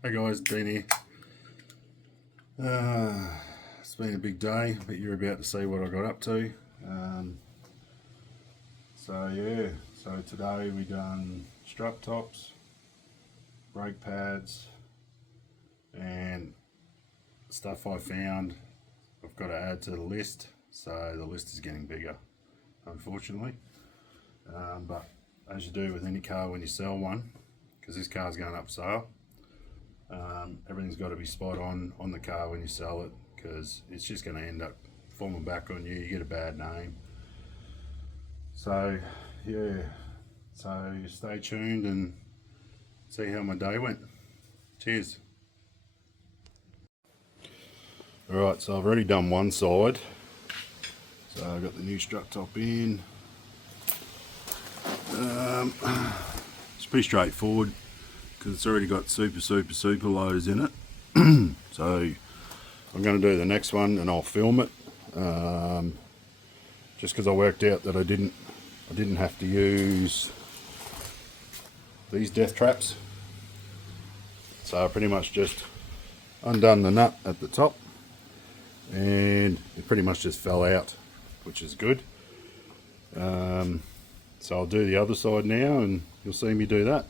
Hey guys, Dean here. It's been a big day, but you're about to see what I got up to. So today we done strut tops, brake pads, and stuff I found I've got to add to the list. So the list is getting bigger, unfortunately. But as you do with any car when you sell one, because this car's going up for sale, everything's got to be spot on the car when you sell it, because it's just going to end up falling back on you. You get a bad name. So yeah, so stay tuned and see how my day went. Cheers. Alright, so I've already done one side. So I've got the new strut top in. It's pretty straightforward because it's already got super lows in it. So I'm going to do the next one and I'll film it. Just because I worked out that I didn't have to use these death traps. So I pretty much just undone the nut at the top and it pretty much just fell out, which is good. So I'll do the other side now and you'll see me do that.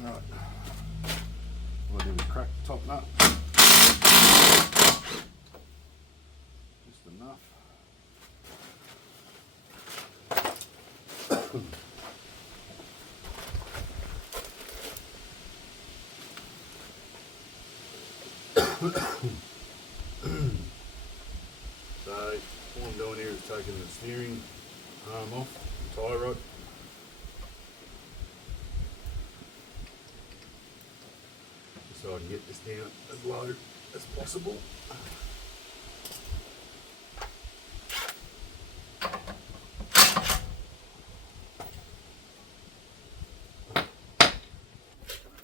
Right, what I do is crack the top nut, just enough. So all I'm doing here is taking the steering arm off the tie rod. So I can get this down as low as possible.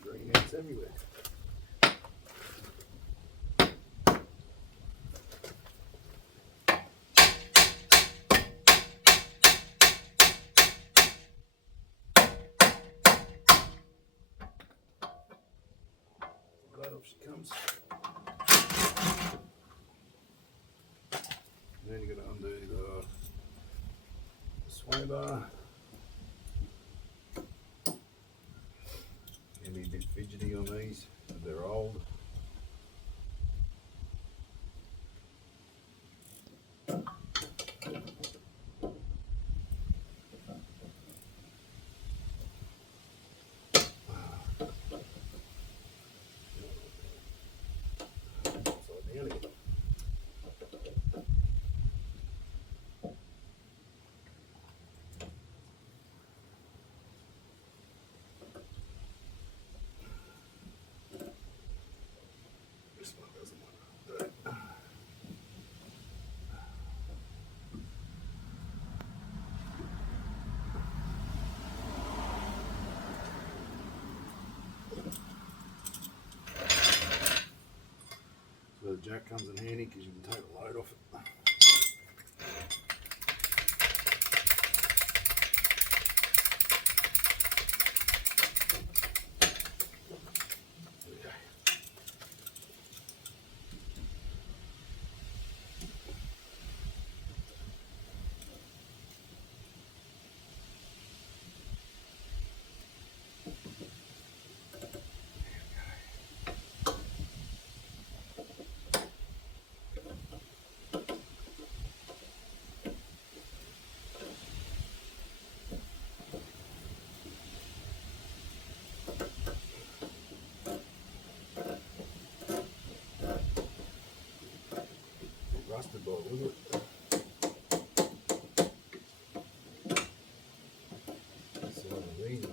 Green ants everywhere. Right off she comes. And then you're going to undo the sway bar. Can be a bit fidgety on these, but they're old. Upside down again. This one doesn't want to do it. So the jack comes in handy because you can take the load off it. rusted by the look of it. So easy.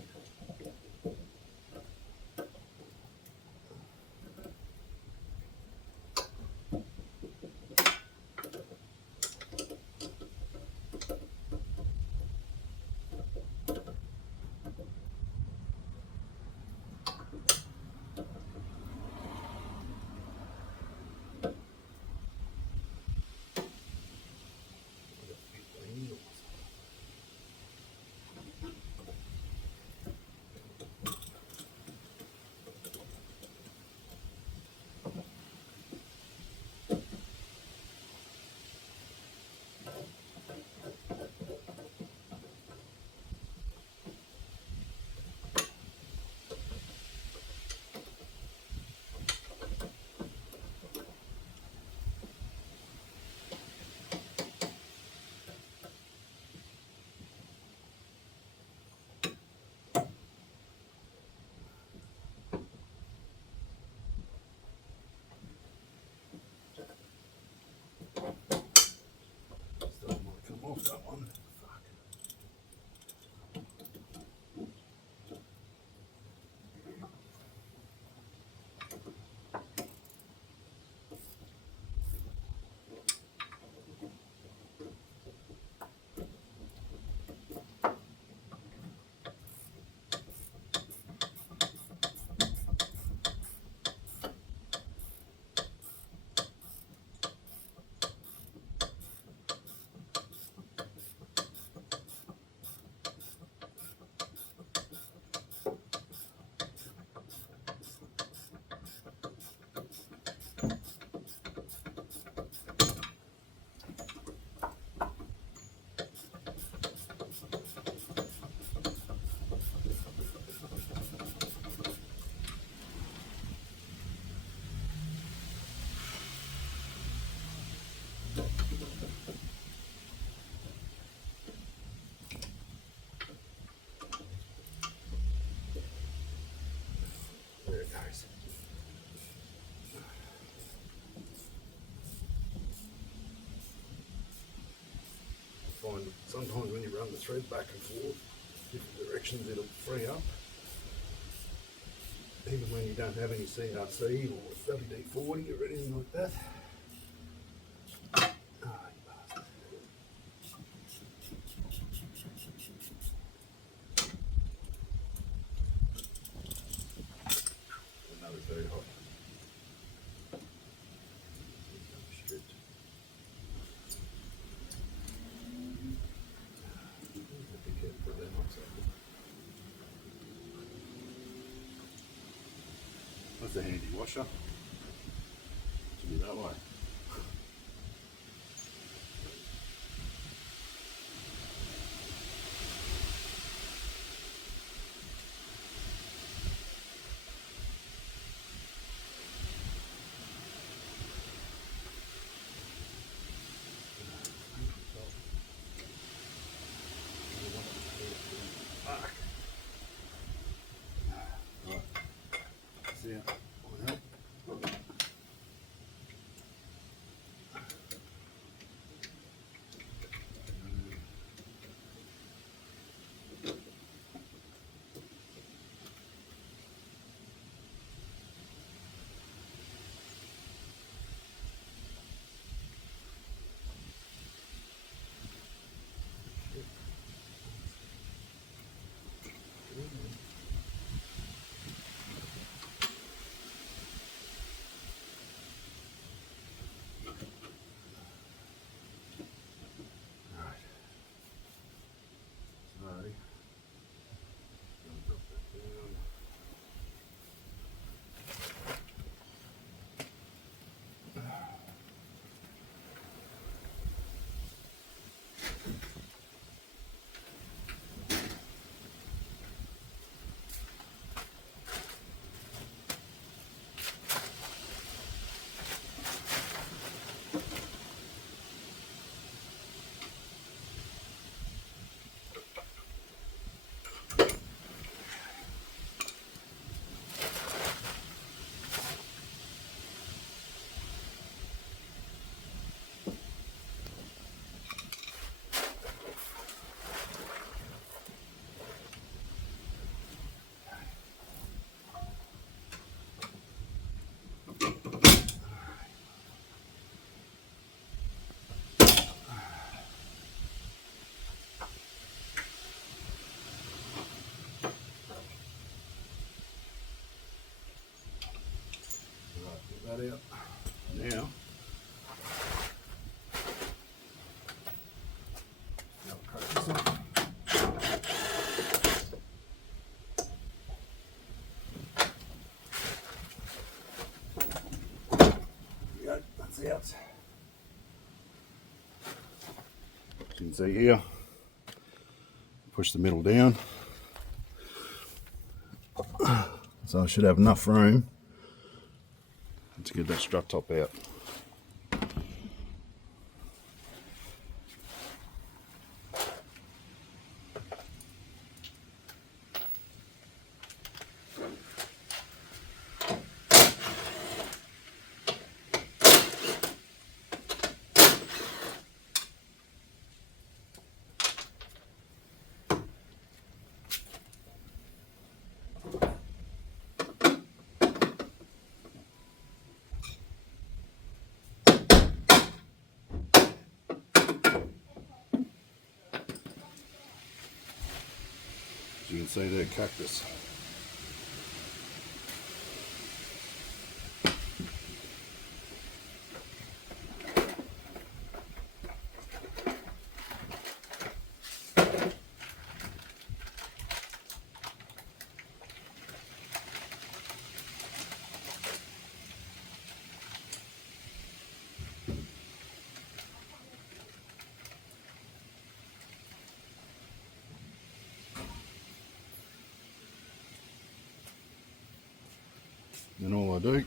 Still might come off that one. Fuck. There it goes. I find sometimes when you run the thread back and forth, different directions, it'll free up. Even when you don't have any CRC or WD-40 or anything like that. Oh, you bastard. I know it's very hot. Stripped. Be careful with that outside. That's a handy washer. Should be that way. Fuck. Right. See ya. out now. Now I'll crack this off. There we go, that's out. As you can see here, push the middle down. So I should have enough room to get that strut top out. You can see there, cactus. Then all I do is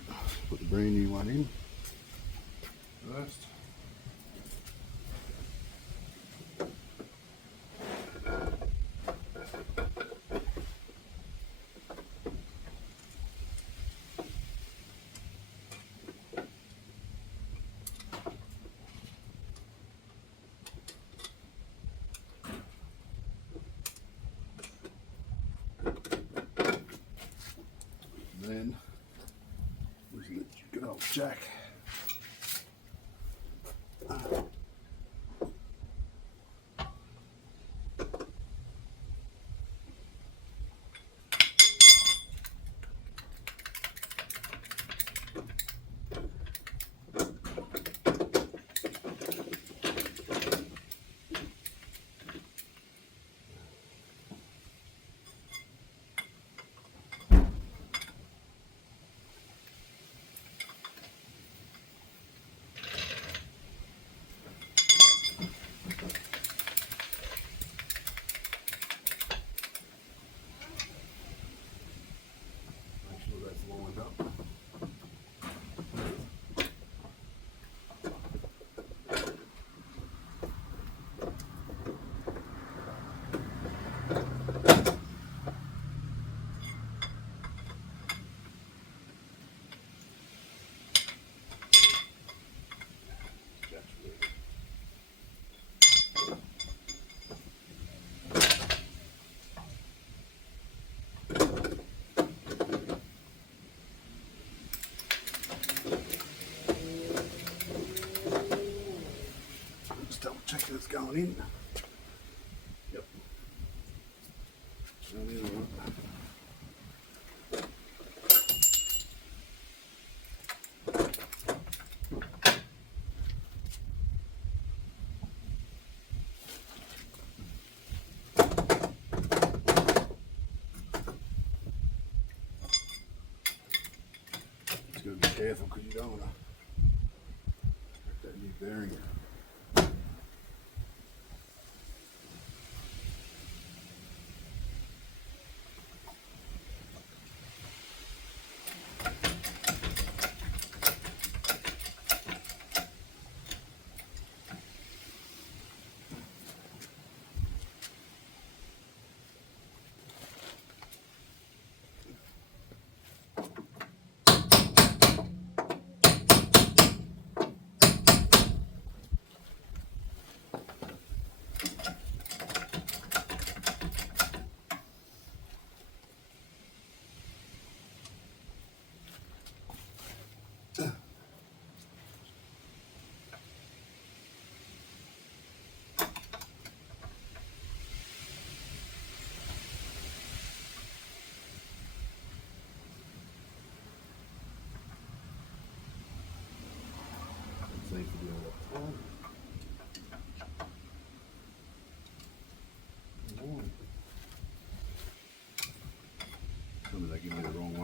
put the brand new one in first. Then using the good old jack. Check that it's going in. Yep. Going in all right. Just got to be careful because you don't want to crack that new bearing.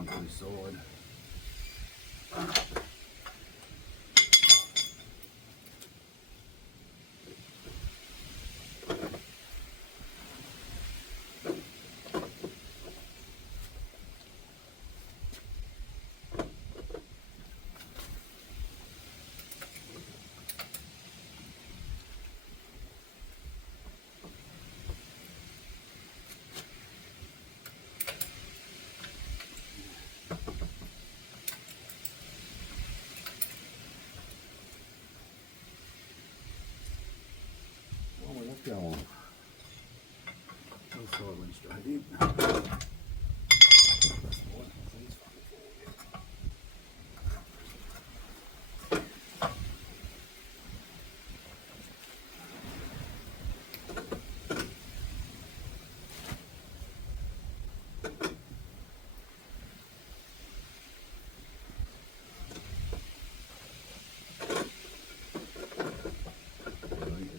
one to this side. Go on. This side went straight in.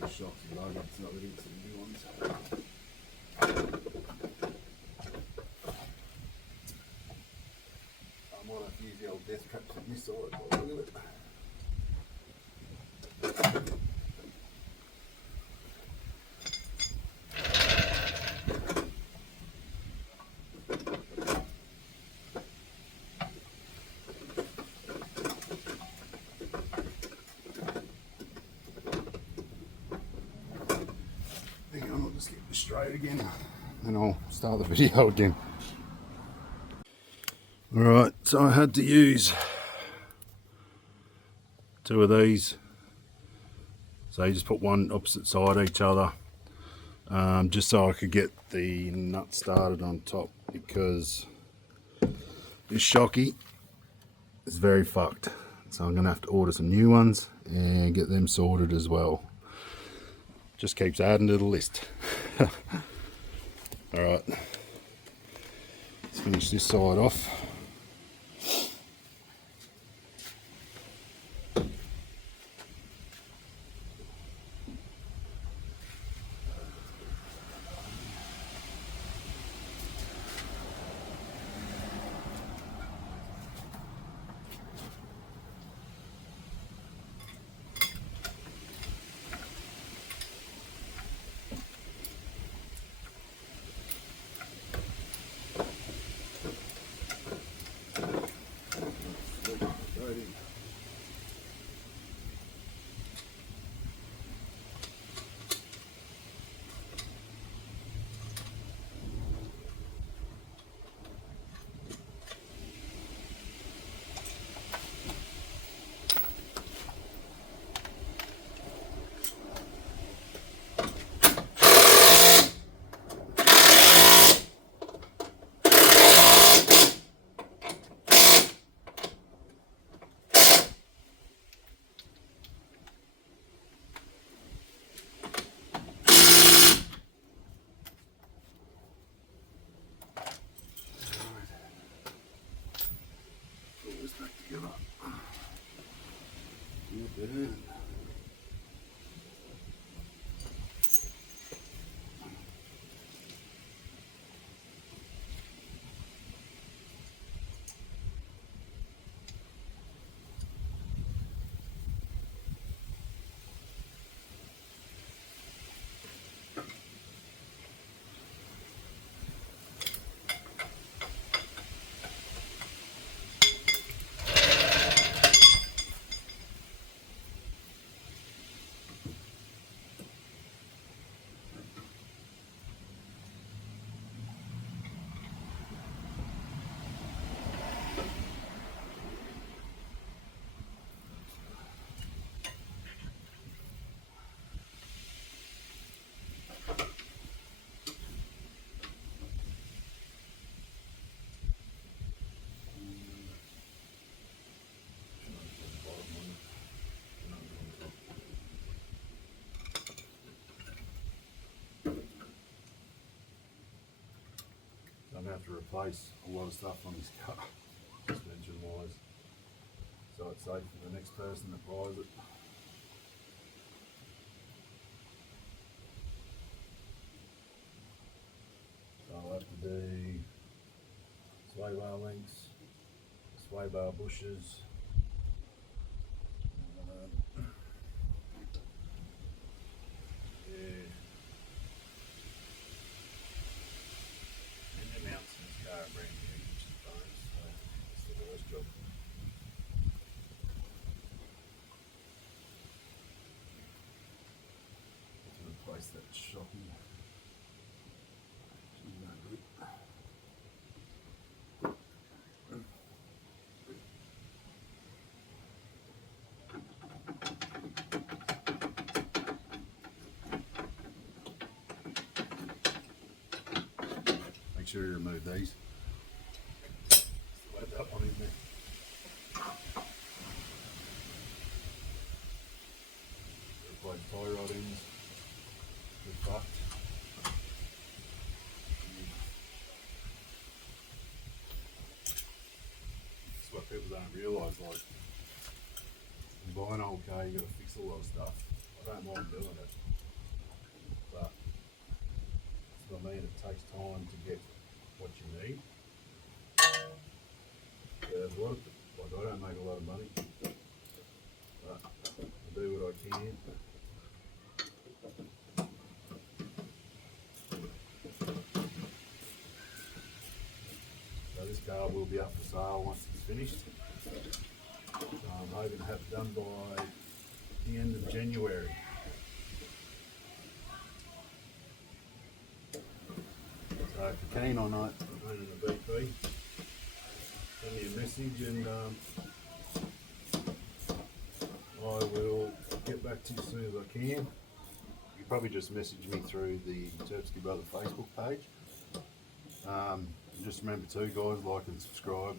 Shots are loaded, it's not really into the new ones. I might have to use the old death traps on this side, but look at it. Hang on, I'll just get this straight again, and I'll start the video again. Alright, so I had to use 2 of these. So you just put one opposite side of each other, just so I could get the nut started on top, because this shocky is very fucked. So I'm going to have to order some new ones and get them sorted as well. Just keeps adding to the list. Alright, let's finish this side off. I'm going to have to replace a lot of stuff on this car, suspension wise, so it's safe for the next person that buys it. So I'll have to do sway bar links, sway bar bushes. Yeah. And the mounts in this car are brand new, which is bonus, so it's the worst job. To replace that shocking. Make sure you remove these. Let that one in there. Replace tie rod ends. Good fucked. That's what people don't realise, like, you buy an old car, you gotta fix a lot of stuff. I don't mind doing it, but for me it takes time to get what you need. There's a lot of, like, I don't make a lot of money, but I do what I can. So this car will be up for sale once it's finished. So I'm hoping to have it done by the end of January. So if you're keen on it, owning a BP, send me a message and I will get back to you as soon as I can. You probably just message me through the Terpsky Brother Facebook page. Just remember too, guys, like and subscribe.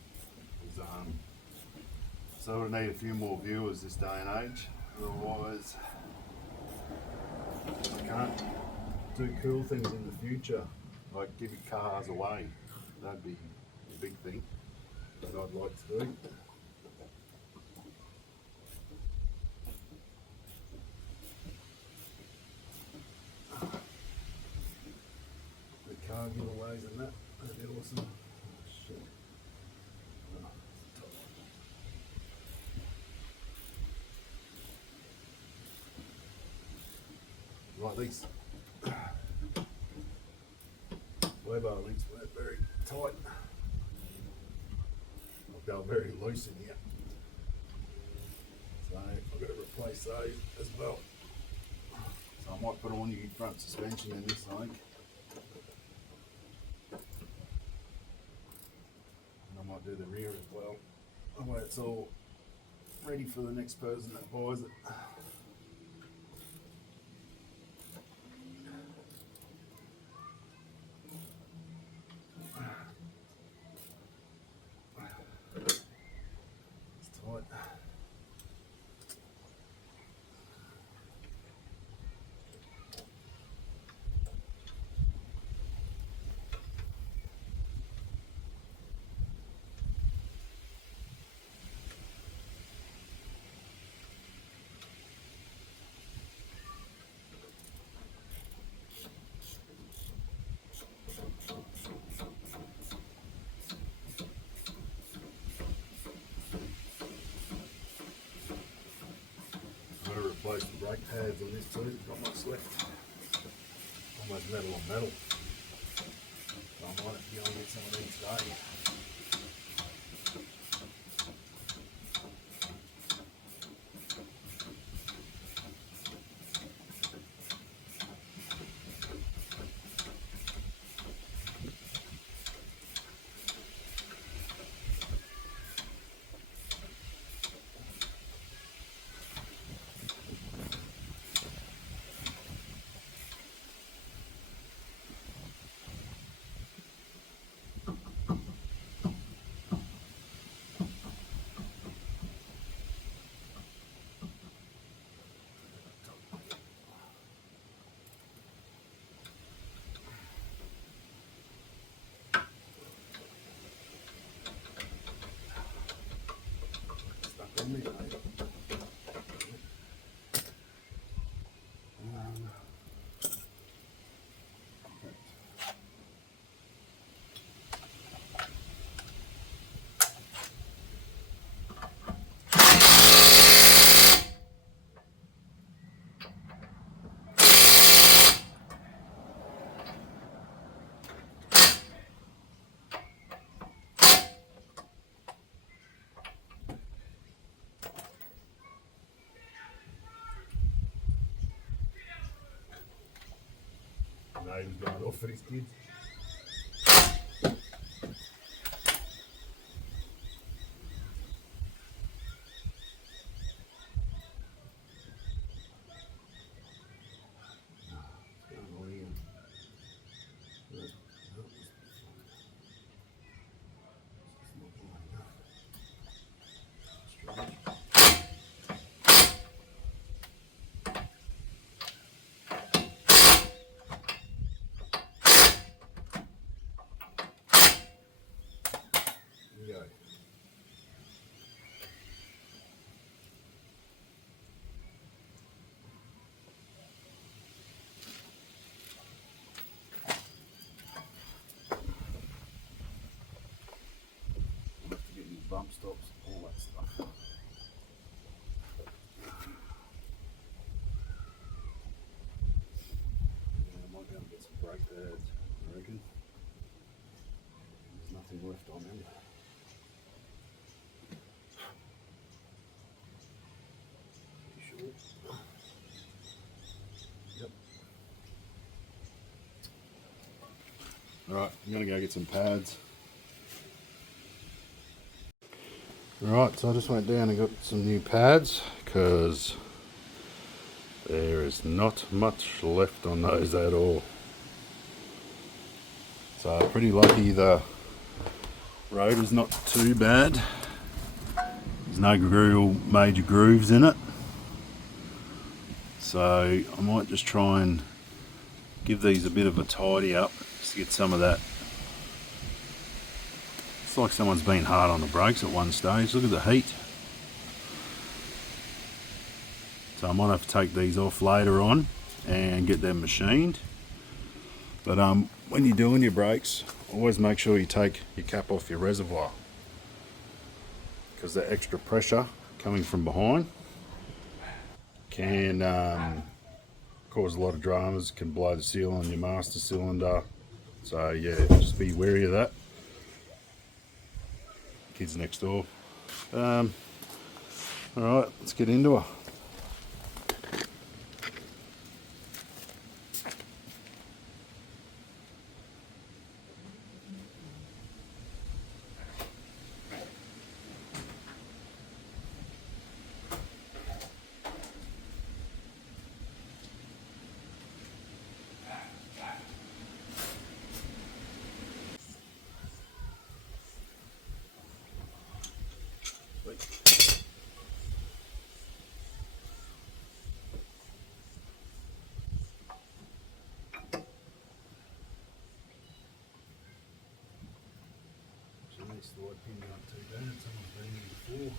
So we need a few more viewers this day and age. Otherwise, I can't do cool things in the future, like give your cars away. That'd be a big thing that I'd like to do. The car giveaways and that'd be awesome. Shit. Like these sway bar links weren't very tight. They'll go very loose in here. So I've got to replace those as well. So I might put on new front suspension in this, I think. And I might do the rear as well. That way it's all ready for the next person that buys it. It's tight. I'm going to replace the brake pads on this too, not much left. Almost metal on metal. So I might have to go and get some of these today. Stuck on me, mate. neighbour's going off for his kids. Go. Have to get new bump stops, all that stuff. I might go and get some brake pads, I reckon. There's nothing left on them. Pretty sure. Yep. Alright, I'm going to go get some pads. Right, so I just went down and got some new pads because there is not much left on those at all. So pretty lucky the road is not too bad. There's no real major grooves in it. So I might just try and give these a bit of a tidy up just to get some of that. It's like someone's been hard on the brakes at one stage. Look at the heat. So I might have to take these off later on and get them machined. But when you're doing your brakes, always make sure you take your cap off your reservoir, because the extra pressure coming from behind can cause a lot of dramas, can blow the seal on your master cylinder. So yeah, just be wary of that. Kids next door. Alright, let's get into her. Nice slide pin, not too bad. Someone's been here before.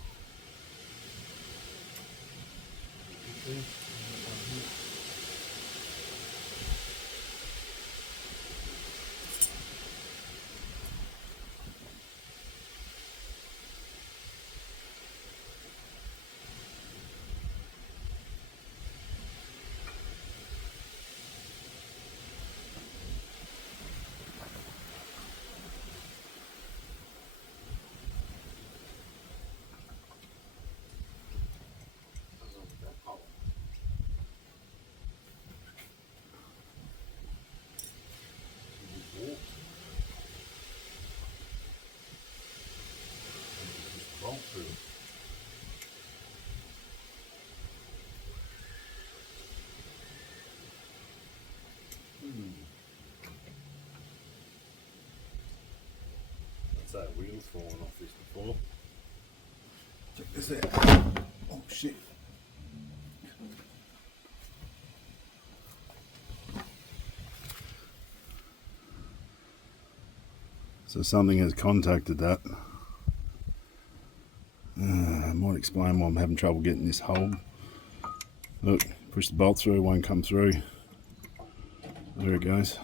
That's that wheel's falling off this before. Check this out. Oh shit. So something has contacted that. I might explain why I'm having trouble getting this hold. Look, push the bolt through, it won't come through. There it goes.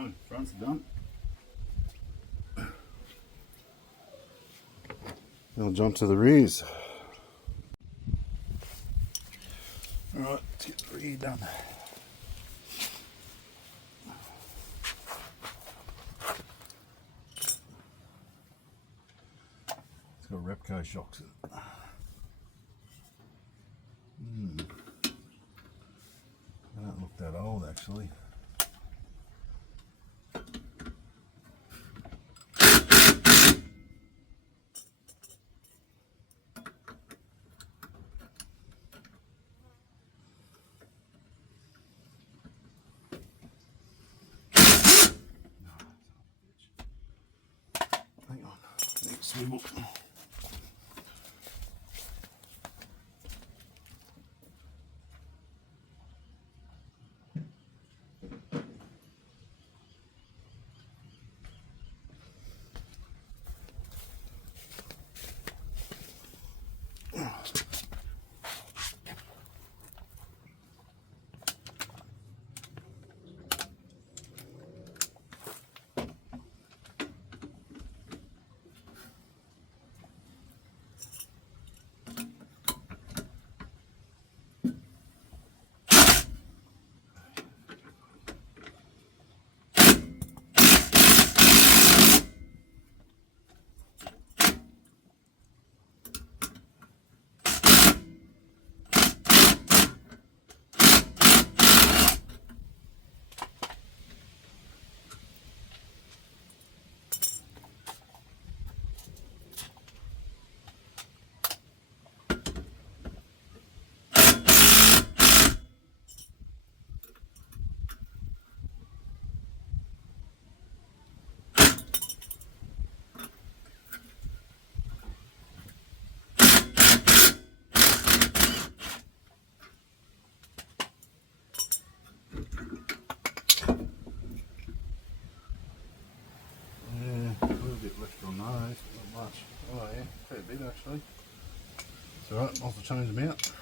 So, front's done. I'll jump to the rears. Alright, let's get the rear done. It's got Repco shocks in it. They don't look that old actually. Hang on, need a swivel. Nice, not much. Oh yeah, fair bit actually. It's alright, I'll have to change them out.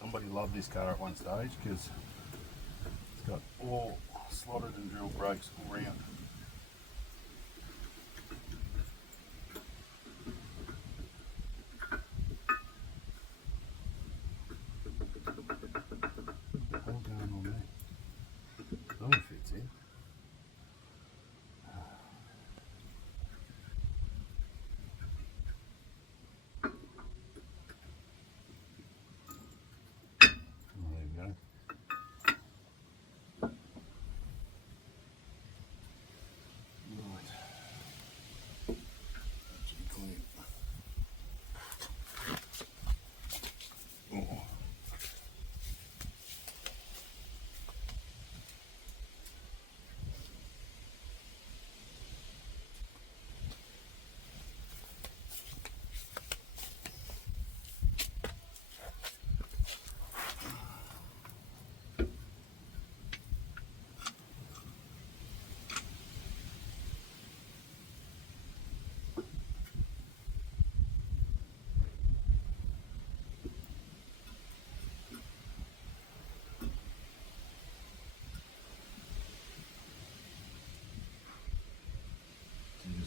Somebody loved this car at one stage because it's got all slotted and drilled brakes all round. All going on there. That one fits in.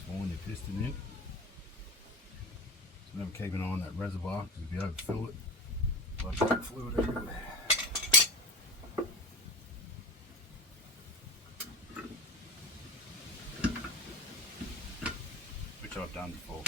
Warn your piston in. So never keep an eye on that reservoir because if you overfill it, like that fluid everywhere. Which I've done before.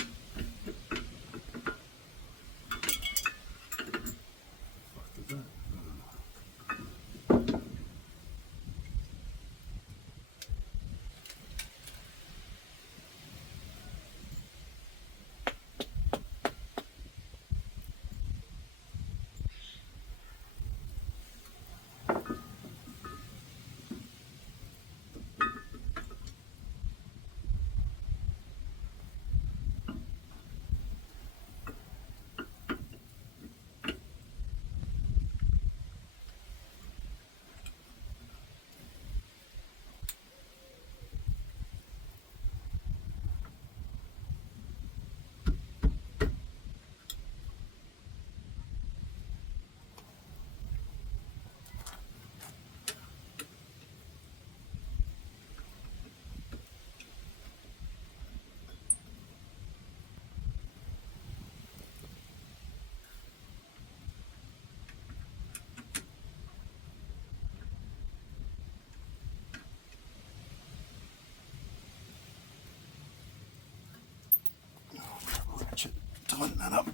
tighten that up.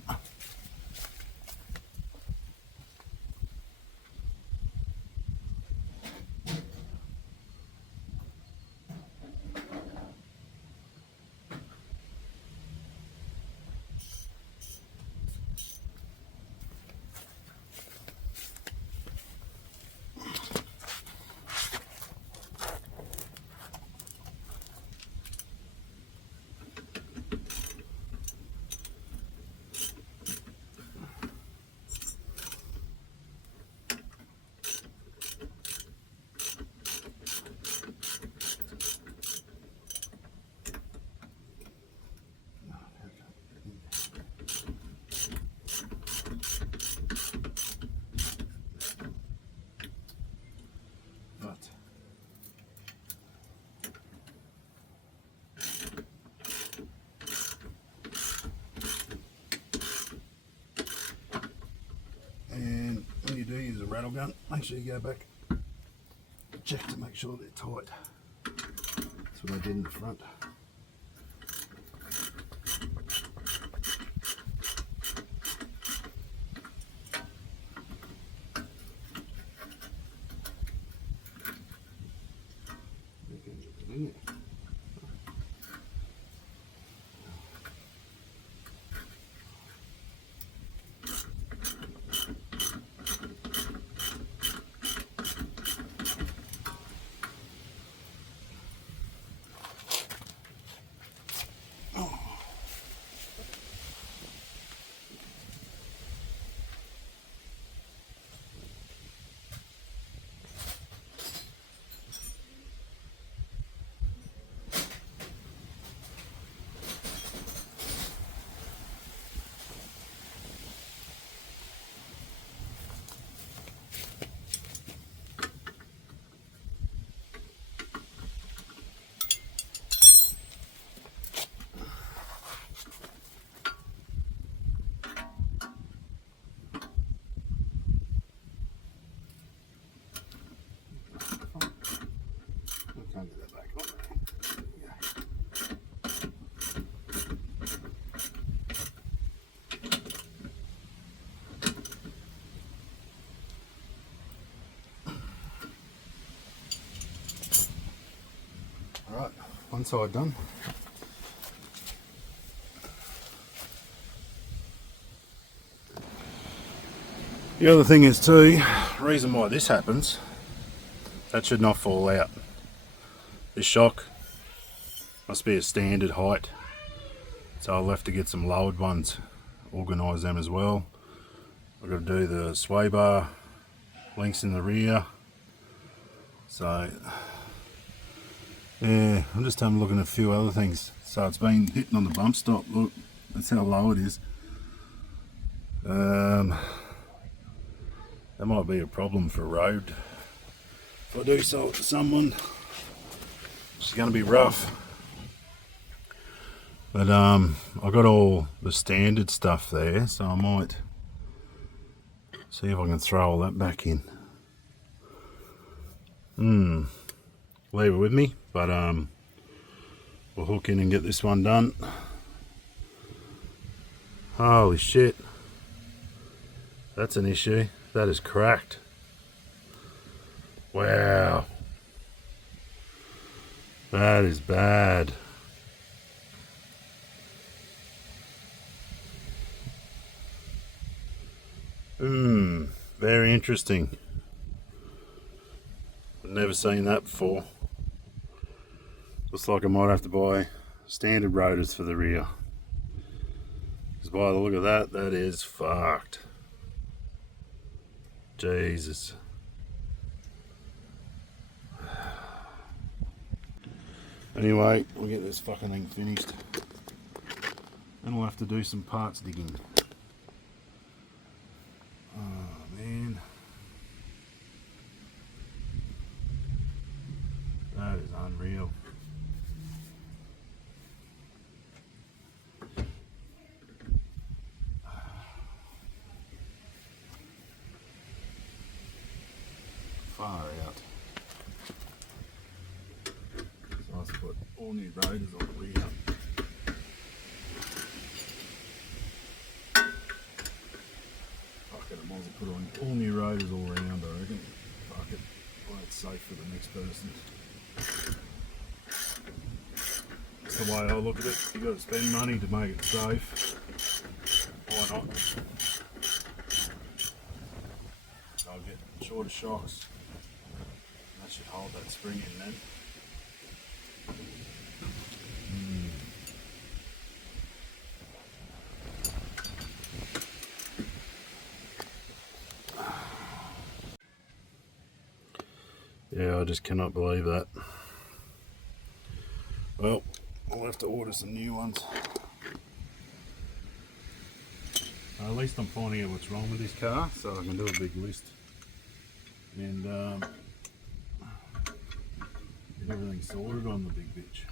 And when you do use a rattle gun, make sure you go back, check to make sure they're tight. That's what I did in the front. Alright, one side done. The other thing is too, reason why this happens, that should not fall out. This shock must be a standard height, so I'll have to get some lowered ones, organise them as well. I've got to do the sway bar links in the rear, so yeah, I'm just having a look at a few other things. So it's been hitting on the bump stop, look, that's how low it is. That might be a problem for a road. If I do sell it to someone, it's going to be rough. But I've got all the standard stuff there, so I might see if I can throw all that back in. Leave it with me, but we'll hook in and get this one done. Holy shit, that's an issue. That is cracked. Wow, that is bad. Very interesting. I've never seen that before. Looks like I might have to buy standard rotors for the rear. Because by the look of that, that is fucked. Jesus. Anyway, we'll get this fucking thing finished. And we'll have to do some parts digging. Oh man. That is unreal. Far out. So let's put all new rotors on the rear. all new rotors all round, I reckon. Fuck it. Well, it's safe for the next person. That's the way I look at it. You've got to spend money to make it safe. Why not? I'll get shorter shocks. That should hold that spring in then. Yeah, I just cannot believe that. Well, I'll have to order some new ones. At least I'm finding out what's wrong with this car, so I can do a big list. And get everything sorted on the big bitch.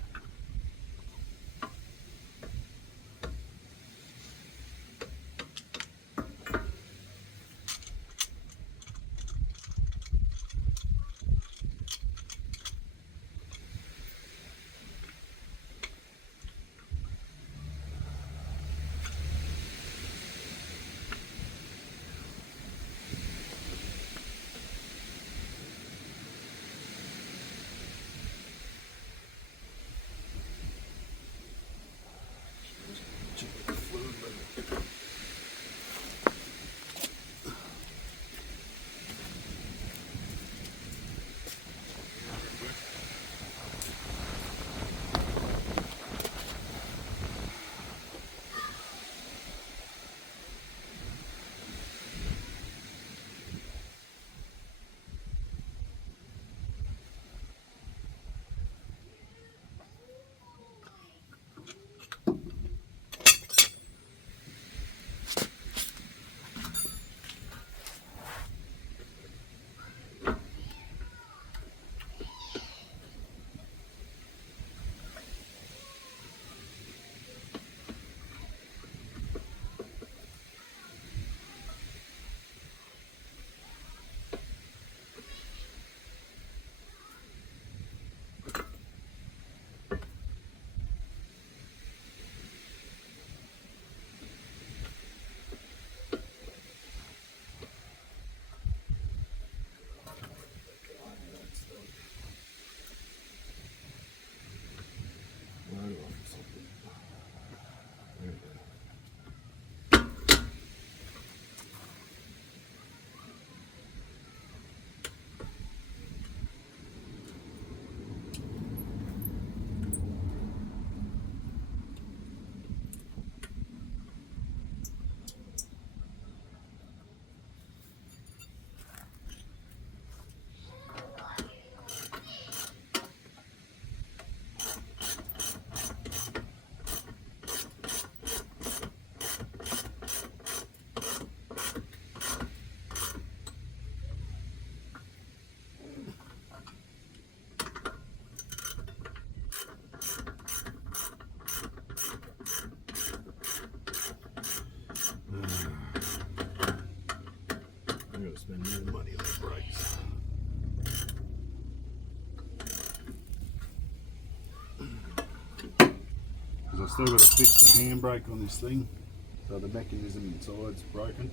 Spend more money on the brakes. Because I've still got to fix the handbrake on this thing, so the mechanism inside's broken.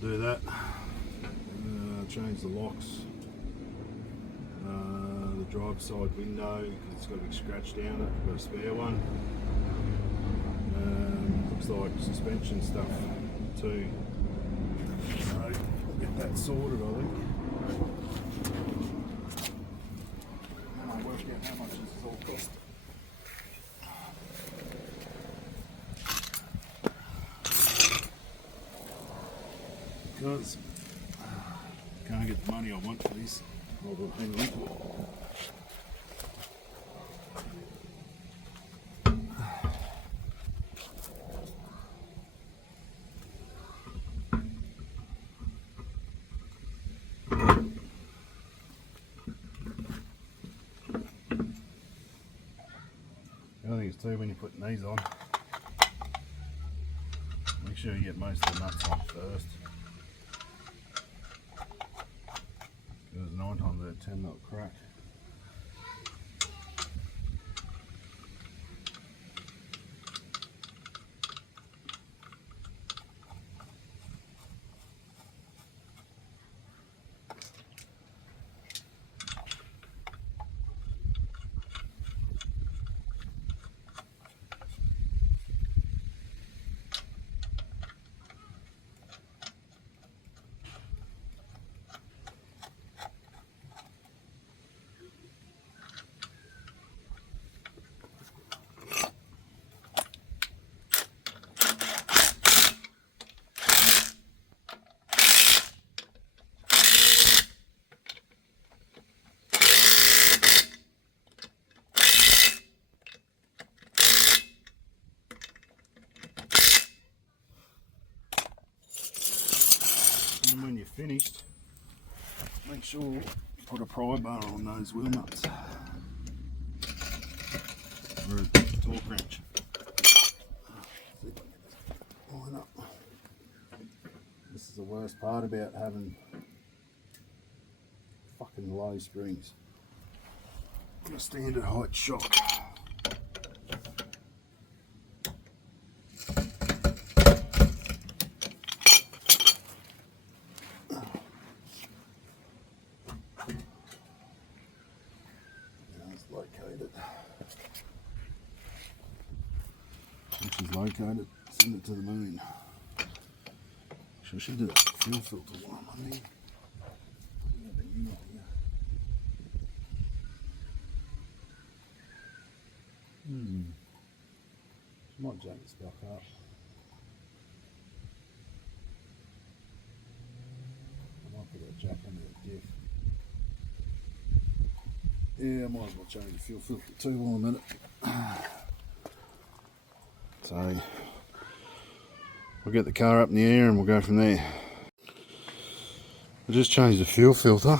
Do that. Change the locks. The driver's side window, because it's got a big scratch down it. I've got a spare one. Looks like suspension stuff too. So we'll get that sorted, I think. And I'll work out how much this has all cost. Because I can't get the money I want for this. Hold on, hang on. The other thing is too, when you're putting these on, make sure you get most of the nuts on first. Because 9 times out of 10 they'll crack. And when you're finished, make sure you put a pry bar on those wheel nuts or a torque wrench. Line up. This is the worst part about having fucking low springs on a standard height shock. Located. Once she's located, send it to the moon. So I should do a fuel filter one, I mean. She might jack this back up. I might put a jack under the diff. Yeah, I might as well change the fuel filter too in a minute. So we'll get the car up in the air and we'll go from there. I just changed the fuel filter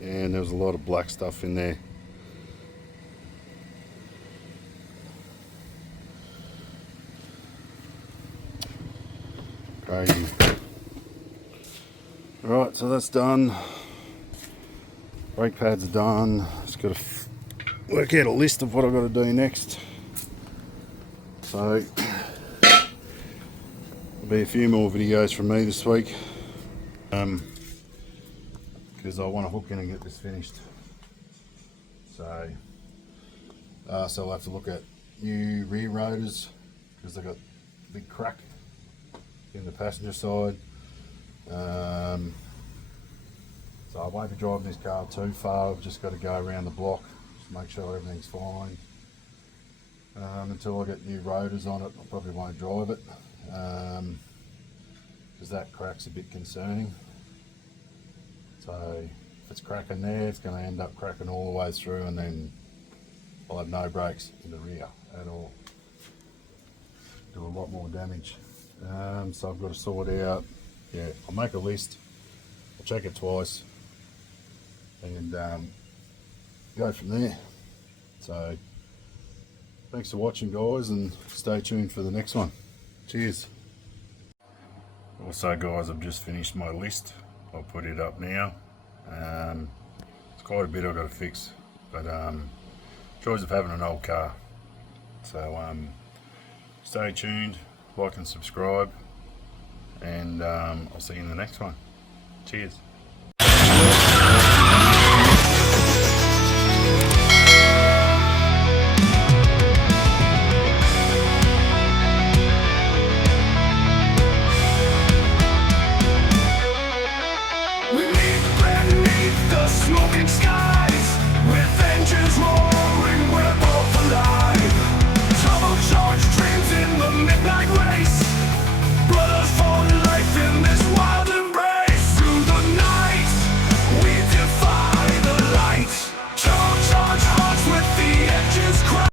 and there was a lot of black stuff in there. Crazy. Right, so that's done. Brake pads are done. Just got to work out a list of what I've got to do next. So there'll be a few more videos from me this week because I want to hook in and get this finished. So I'll have to look at new rear rotors because they've got a big crack in the passenger side. So I won't be driving this car too far. I've just got to go around the block, just make sure everything's fine. Until I get new rotors on it, I probably won't drive it because that crack's a bit concerning. So if it's cracking there, it's going to end up cracking all the way through, and then I'll have no brakes in the rear at all. Do a lot more damage. So I've got to sort out. Yeah, I'll make a list. I'll check it twice and go from there. So thanks for watching, guys, and stay tuned for the next one. Cheers. Also, guys, I've just finished my list. I'll put it up now. It's quite a bit I've got to fix, but joys of having an old car. So stay tuned, like and subscribe, and I'll see you in the next one. Cheers.